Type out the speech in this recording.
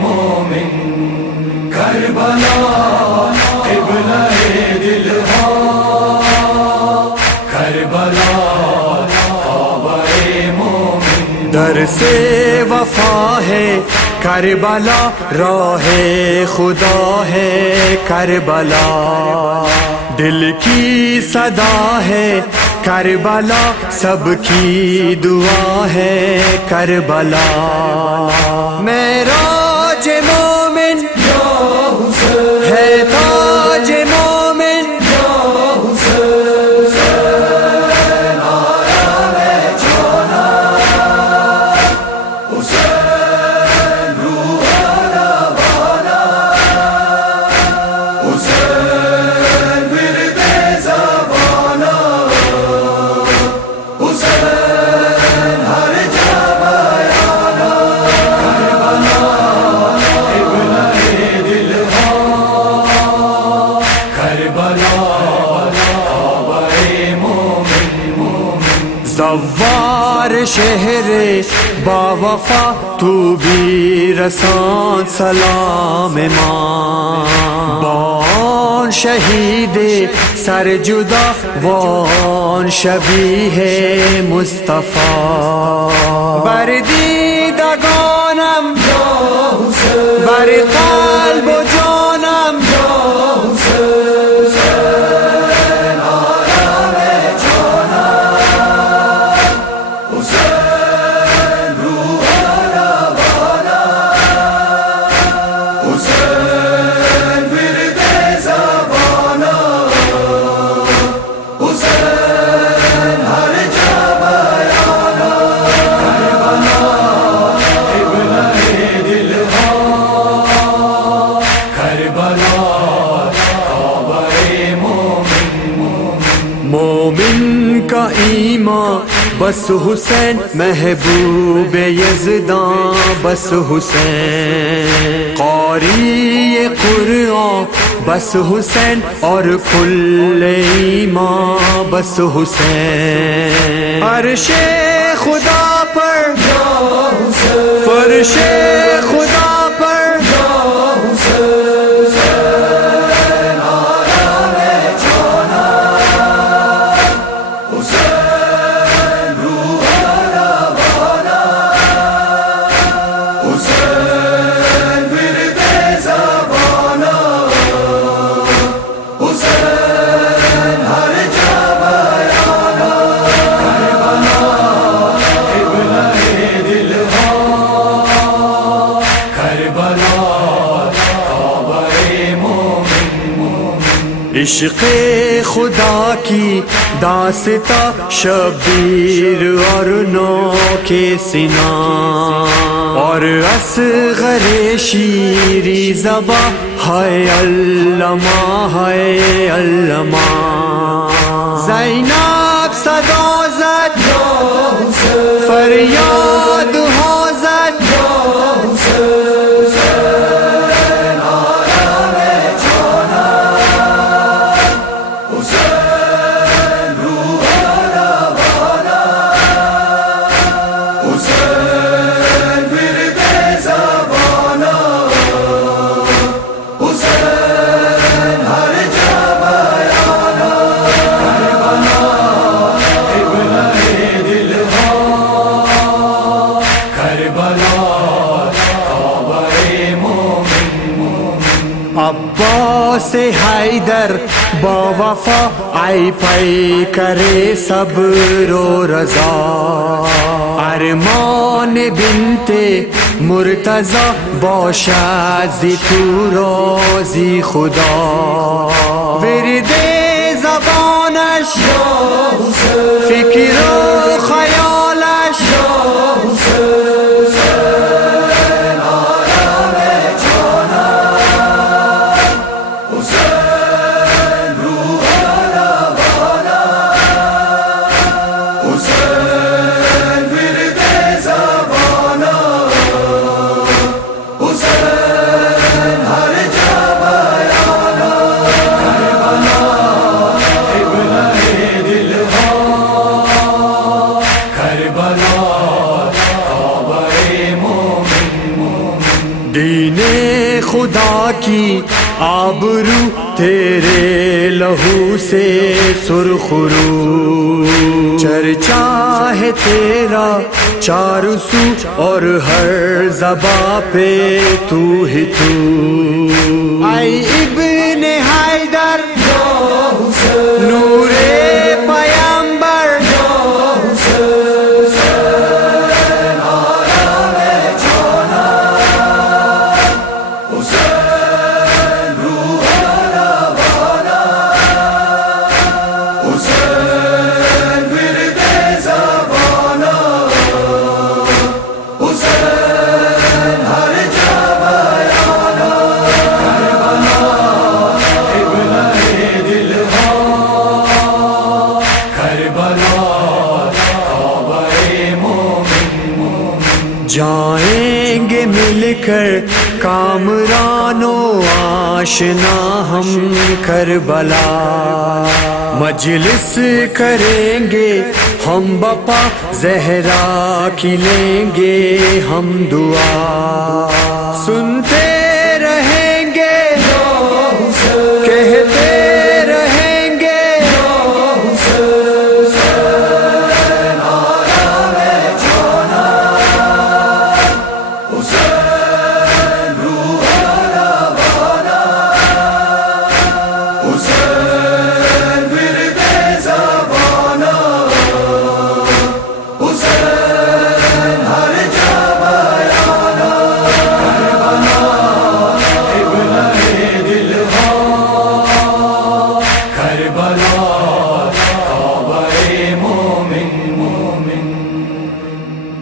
مومن کربلا قبلہ دل ہو کربلا کعبہ مومن در سے وفا ہے کربلا راہ خدا ہے کربلا دل کی صدا ہے کربلا سب کی دعا ہے کربلا معراج مومن ہے تاج مومن زوار شہر با وفا تو بھی رسان سلام ماں بان شہید سر جدا وان شبیہ مصطفیٰ بردیدگانم بر قلب و جانم مومن کا ایمان بس حسین محبوب یزداں بس حسین قاری قرآن بس حسین اور کل ایمان بس حسین عرش خدا پر فرش خدا پر عشق خدا کی داستاں شبیر اور نو کے سنا اور اصغر شیری زباں ہے علامہ ہے علامہ زینب صدا زد فریاد ہو زد عباس حیدر با وفا آئی پائی کرے صبر و رضا ارمان بنت مرتضی باشد ز تو راضی خدا ورد زبانش فکر و خیالش دین خدا کی آبرو تیرے لہو سے سرخ رو، چرچا ہے تیرا چاروں سو اور ہر زباں پہ تو ہی تو۔ اے ابن حیدر نور پیامبر، جائیں گے مل کر کامرانو آشنا ہم کربلا، مجلس کریں گے ہم بپا زہرا کی، لیں گے ہم دعا۔